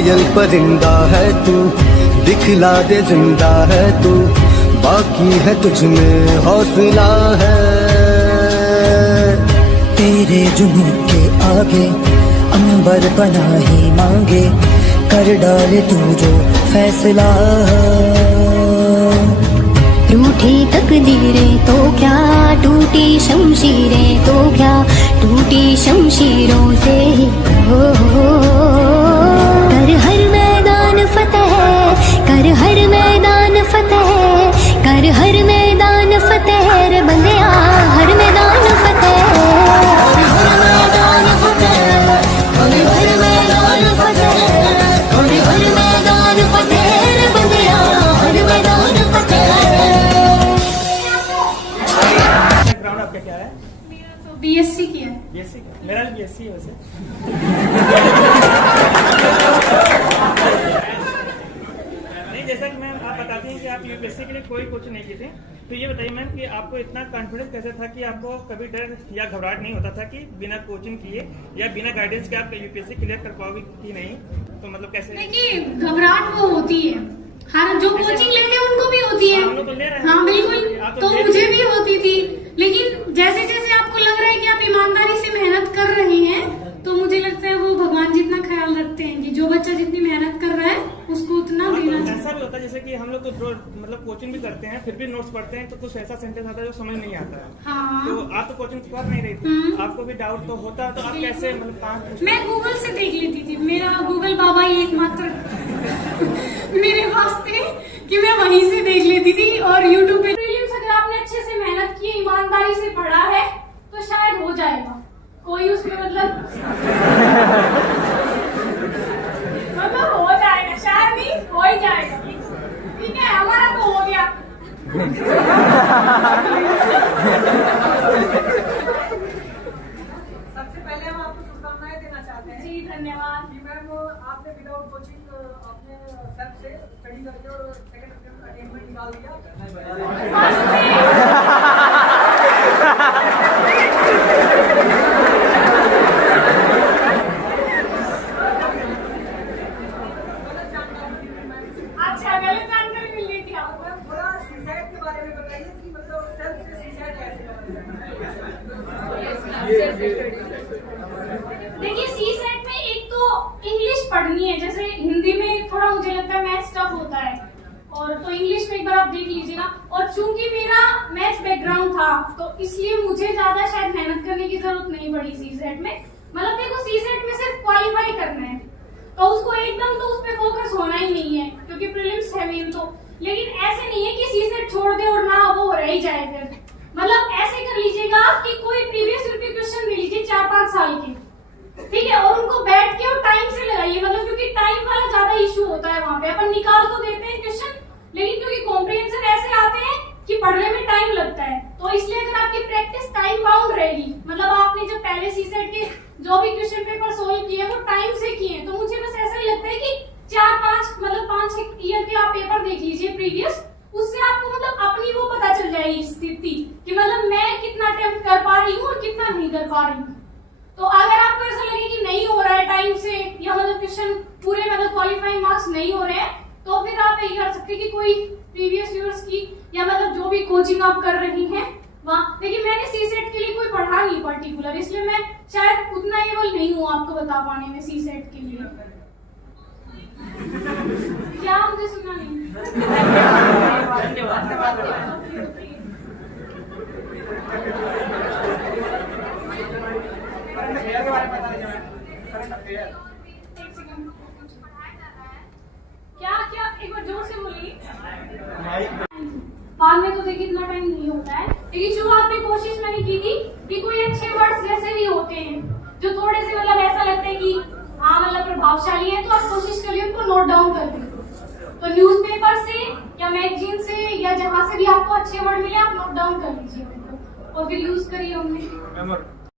घायल परिंदा है तू, दिखला दे जिंदा है तू, बाकी है तुझ में हौसला है। तेरे जुनून के आगे अंबर पनाही मांगे, कर डाले तू जो फैसला। रूठी तकदीरें तो क्या, टूटी शमशीरें तो क्या, टूटी शमशीरों से ही कर हर मैदान फतेह, कर हर मैदान फतेह, कर हर मैदान फतेह रे बंदिया, हर मैदान फतेह, हर मैदान फतेह, हर मैदान फतेह, हर मैदान फतेह रे बंदिया, हर मैदान फतेह। बैकग्राउंड आपका क्या है? मेरा तो बीएससी किया है। बीएससी का? मेरा भी बीएससी है वैसे। नहीं, जैसा कि मैम आप बताती हैं कि आप यूपीएससी के लिए कोई कोचिंग नहीं की थी, तो ये बताइए मैम कि आपको इतना कॉन्फिडेंस कैसे था कि आपको कभी डर या घबराहट नहीं होता था कि बिना कोचिंग किए या बिना गाइडेंस के आप यूपीएससी क्लियर कर पाओगे कि नहीं? तो मतलब कैसे? देखिए, घबराहट वो होती है, हर जो कोचिंग लेते हैं उनको भी होती है। हम लोग तो ले रहे हैं। हाँ बिल्कुल, तो मुझे भी होती थी, लेकिन जैसे जैसे आपको लग रहा है कि आप ईमानदारी से मेहनत कर रहे हैं, तो मुझे लगता है वो भगवान जितना ख्याल रखते हैं कि जो बच्चा जितनी मेहनत कर रहा है उसको उतना देना चाहिए। ऐसा भी होता है जैसे कि हम लोग तो मतलब कोचिंग भी करते हैं, फिर भी नोट्स पढ़ते हैं, तो कुछ ऐसा सेंटेंस आता है जो समझ नहीं आता है। हाँ। तो आप तो कोचिंग कर नहीं रही थी, आपको भी डाउट तो होता है, तो आप कैसे मतलब कहाँ? मैं गूगल से देख लेती थी, मेरा गूगल बाबा ही एकमात्र मेरे पास थे कि मैं वहीं से देख लेती थी। और यूट्यूब पे प्रीलिम्स अगर आपने अच्छे से मेहनत की, ईमानदारी से पढ़ा है, तो शायद हो जाएगा। कोई उसमें मतलब हो जाएगा, शायद नहीं, हो ही जाएगा। ठीक है, हमारा तो हो गया। सबसे पहले हम आपको शुभकामनाएं देना चाहते हैं। जी धन्यवाद। जी मैम, आपने विदाउट कोचिंग अपने सेल्फ से स्टडी करके और सेकंड अटेम्प्ट में निकाल दिया। अच्छा, गलत जानकारी मिल गई थी आपको। थोड़ा सुसाइड के बारे में बताइए कि मतलब सेल्फ से सुसाइड कैसे देखिए, सी सेट में एक तो इंग्लिश पढ़नी है, जैसे हिंदी में थोड़ा मुझे लगता है मैथ्स टफ होता है, और तो इंग्लिश में एक बार आप देख लीजिएगा। और चूंकि मेरा मैथ्स बैकग्राउंड था, तो इसलिए मुझे ज्यादा शायद मेहनत करने की जरूरत नहीं पड़ी सी सेट में। मतलब देखो, सी सेट में सिर्फ क्वालिफाई करना है, तो उसको एकदम तो उस पर फोकस होना ही नहीं है, क्योंकि प्रीलिम्स है मेन तो। लेकिन ऐसे नहीं है कि सी सेट छोड़ दे और ना वो रह ही जाए। फिर मतलब ऐसे कर लीजिएगा कि कोई प्रीवियस ईयर के क्वेश्चन ले लीजिए 4-5 साल के, ठीक है, और उनको बैठ के और टाइम से लगाइए। मतलब क्योंकि टाइम वाला ज्यादा इशू होता है वहां पे। अपन निकाल तो देते हैं क्वेश्चन, लेकिन क्योंकि कॉम्प्रिहेंशन ऐसे आते हैं कि पढ़ने में टाइम लगता है, तो इसलिए अगर आपकी प्रैक्टिस टाइम बाउंड रहेगी, मतलब आपने जब पहले सी सेट के जो भी क्वेश्चन पेपर सोल्व किए वो टाइम से किए, तो मुझे बस ऐसा ही लगता है कि 4-5 मतलब 5 ईयर के आप पेपर देख लीजिए प्रीवियस, उससे आपको मतलब अपनी वो पता चल जाएगी स्थिति कि मतलब मैं कितना अटेम्प्ट कर पा रही हूँ और कितना नहीं कर पा रही हूँ। तो अगर आपको ऐसा लगे कि नहीं हो रहा है टाइम से, या मतलब क्वेश्चन पूरे मतलब क्वालिफाइंग मार्क्स नहीं हो रहे हैं, तो फिर आप यही कर सकते हैं कि कोई प्रीवियस ईयर्स की या मतलब जो भी कोचिंग आप कर रही हैं वहाँ। लेकिन मैंने सी सेट के लिए कोई पढ़ा नहीं पर्टिकुलर, इसलिए मैं शायद उतना एबल नहीं हूँ आपको बता पाने में सी सेट के लिए। क्या मुझे सुना नहीं? क्या क्या एक बार जोर से बोलिए। बाद में तो देखिए इतना टाइम नहीं होता है, लेकिन शुरुआत में कोशिश मैंने की थी कि कोई अच्छे वर्ड्स जैसे भी होते हैं जो थोड़े से मतलब ऐसा लगता है कि हाँ मतलब प्रभावशाली है, तो आप कोशिश करिए उनको नोट डाउन कर दें। तो न्यूज़पेपर से या मैगजीन से या जहाँ से भी आपको अच्छे वर्ड मिले आप नोट डाउन कर लीजिए उनको और फिर यूज करिए उन्हें।